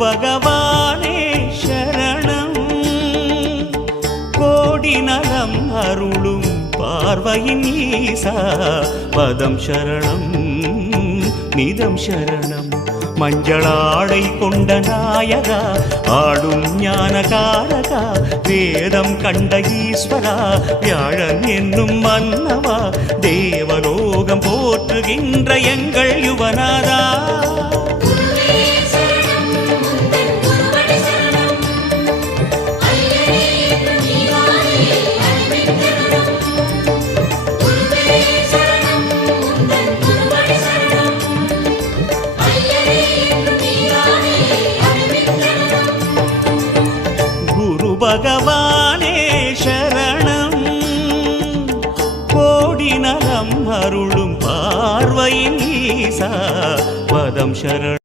பகவானே சரணம் கோடி நலம் அருளும் பார்வையின் ஈசா பதம் சரணம் நிதம் சரணம் மஞ்சளாடை கொண்ட நாயகா ஆடும் ஞானகாரகா வேதம் கண்ட ஈஸ்வரா வியாழன் என்னும் மன்னவா தேவலோகம் போற்றுகின்ற எங்கள் யுவனாதா பகவானே சரணம் கோடி நலம் அருளும் பார்வையின் ஈசா பதம் சரணம்.